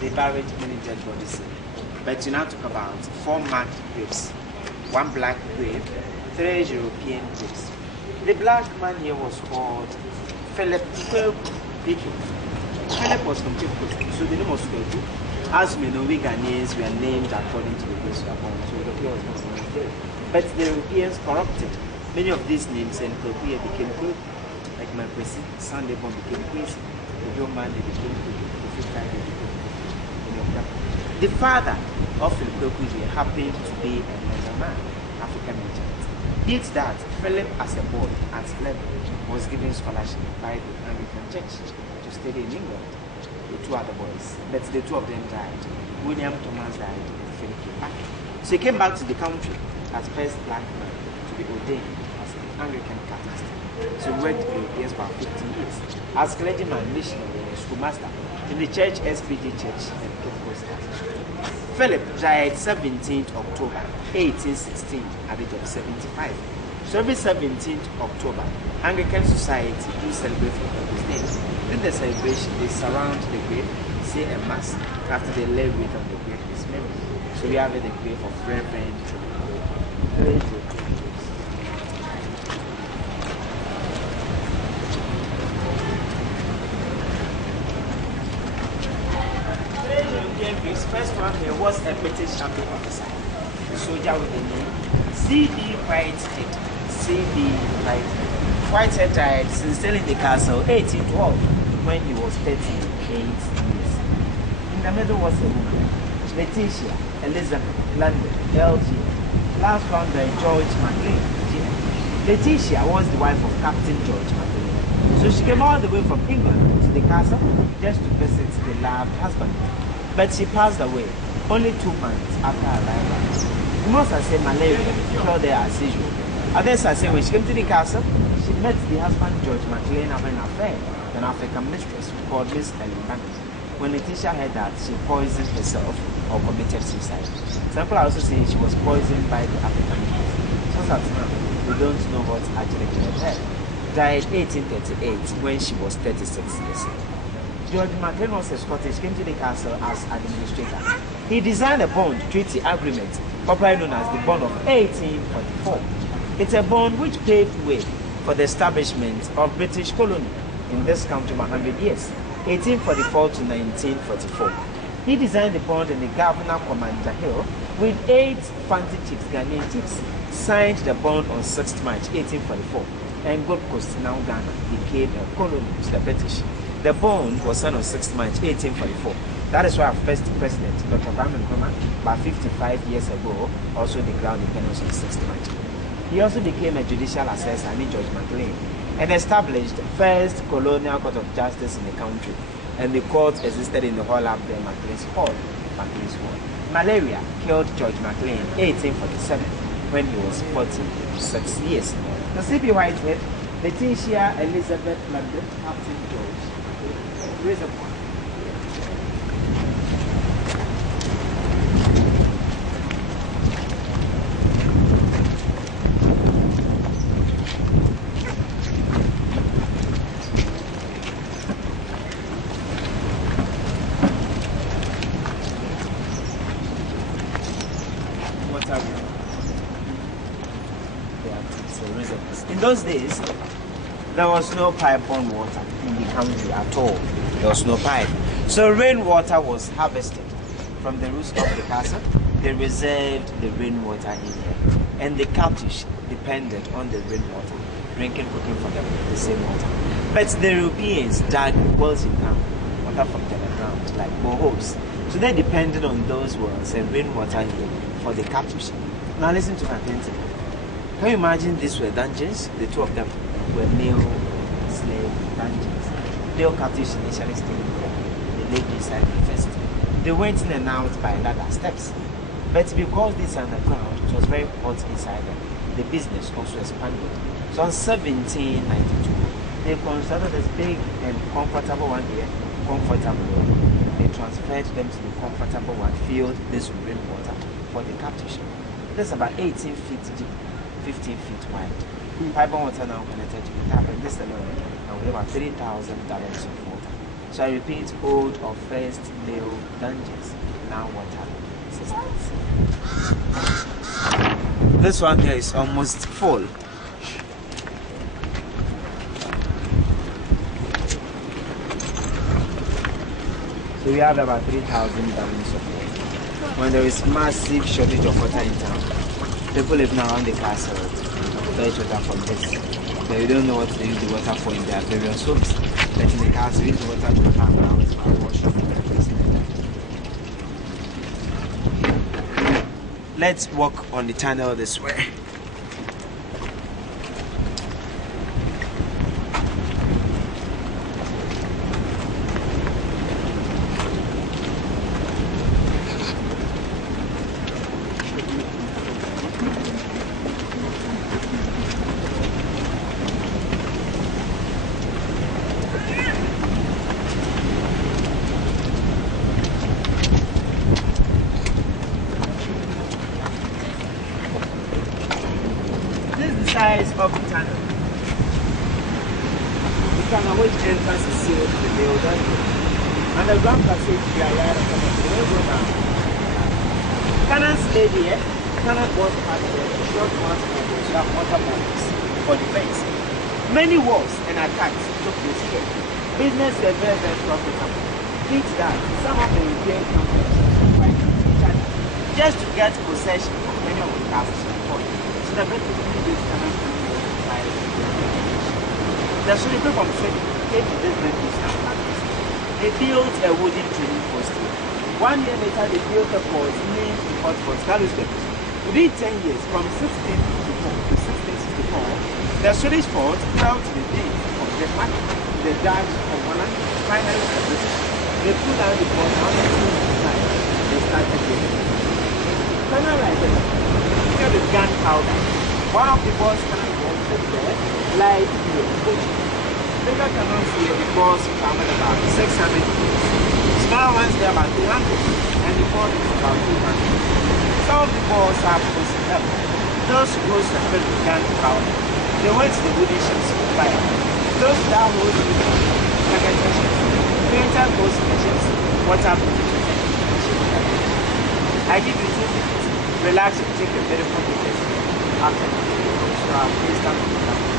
they buried many dead bodies in. But you now talk about 4 marked graves, 1 black grave, 3 European graves. The black man here was called Philip Pico. Philip was from Chico, so the name was Kweku. As we know, we Ghanaians were named according to the place we are born, so European was not named there. But the Europeans corrupted many of these names, and Kweku became Kweku. Like my Sunday born became Kwesi, the young man they became Kweku, the 5th they became Kweku. The father of Philip Kweku here happened to be a Nigerian African merchant. Did that, Philip as a boy at 11 was given scholarship by the Anglican Church to study in England. The 2 other boys, but the 2 of them died. William Thomas died and Philip came back. So he came back to the country as first black man to be ordained as an Anglican Catechist. So he worked for years about 15 years as clergyman, missionary, and schoolmaster in the church SPG Church and Catholic Association. Philip died 17th October 1816 at the age of 75. So every 17th October, Anglican Society do celebrate his day. During the celebration, they surround the grave, say a mass. After they lay wreath on the grave, is memory. So we have the grave of Reverend First one here was a British army officer, a soldier with the name C.B. Whitehead. C.B. Whitehead. Whitehead died since selling the castle 1812 when he was 38 years. In the middle was a woman, Letitia Elizabeth London, LG. Last found by George McLean, GM. Letitia was the wife of Captain George McLean. So she came all the way from England to the castle just to visit the loved husband. But she passed away only 2 months after her arrival. The most I say malaria killed her as usual. Others I say when she came to the castle, she met the husband George McLean having an affair with an African mistress called Miss Ellen. When Letitia heard that, she poisoned herself or committed suicide. Some people also say she was poisoned by the African mistress. So that now, we don't know what actually killed her. Died 1838 when she was 36 years old. George McLean was a Scottish, came to the castle as administrator. He designed a bond treaty agreement, popularly known as the Bond of 1844. It's a bond which paved way for the establishment of British colony in this country for 100 years, 1844 to 1944. He designed the bond and the governor, Commander Hill, with 8 fancy chiefs, Ghanaian chiefs, signed the bond on 6th March 1844, and Gold Coast, now Ghana, became a colony to the British. The bond was signed on 6th March 1844. That is why our first president, Dr. Kwame Nkrumah, about 55 years ago, also declared independence on 6th March. He also became a judicial assessor, George McLean, and established the first colonial court of justice in the country. And the court existed in the hall up there, McLean's Hall. Malaria killed George McLean 1847 when he was 46 years. The C.B. Whitehead, Letitia Elizabeth London, Captain George. Raise up one. In those days, there was no pipe-borne water in the country at all. There was no pipe. So rainwater was harvested from the roofs of the castle. They reserved the rainwater in here. And the Celtics depended on the rainwater, drinking, cooking for them, the same water. But the Europeans dug wells in town, water from the ground, like boreholes. So they depended on those wells and rainwater here for the Celtics. Now listen to my painting. Can you imagine these were dungeons? The 2 of them were male slave dungeons. Male captives initially stayed there. They lived inside the first. They went in and out by ladder steps. But because this underground, it was very hot inside them, the business also expanded. So in 1792, they constructed this big and comfortable one here, comfortable one. They transferred them to the comfortable one, filled this with rainwater for the captives. That's about 18 feet deep. 15 feet wide. Pipe water now connected to the tap, and this alone, and we have about 3,000 gallons of water. So I repeat, old or first mill dungeons, now water systems. This one here is almost full. So we have about 3,000 gallons of water. When there is massive shortage of water in town, people living around the castle fetch water from this. They don't know what to use the water for in their various homes. But in the castle, use the water to pump around for washing. Let's walk on the tunnel this way. Size of the tunnel. The tunnel which entrance is sealed to the mill dungeon. Underground passage we are right on the rail go down. Cannons laid here, cannon walls are there, short ones and you have water bodies for defense. Many wars and attacks took place here. Business were very profitable. Think that some of the European companies fight each other just to get possession of many of the castles and forts. So the British the people from Sweden came to this British and practiced. They built a wooden trading post. 1 year later, they built a port named the Port for Scotland. Within 10 years, from 1654 to 1664, the Swedish fort fell to the deed of Denmark, the Dutch of Holland, finally the British. They put out the port on the 2nd they started building. Finalized, here is gunpowder. One of the boys cannot walk there, like the ocean. Bigger cannons here, the boss covered about 600 meters. Small ones there about 300, and the board is about 200. Some of the balls have posted up. Those rows are filled with gunpowder. They went to the wooden ships for fire. Those down rows with packet ships. Painter goes to the ships, water protection. I give you 2 minutes. Relax and take a beautiful picture after the video. So I'll please come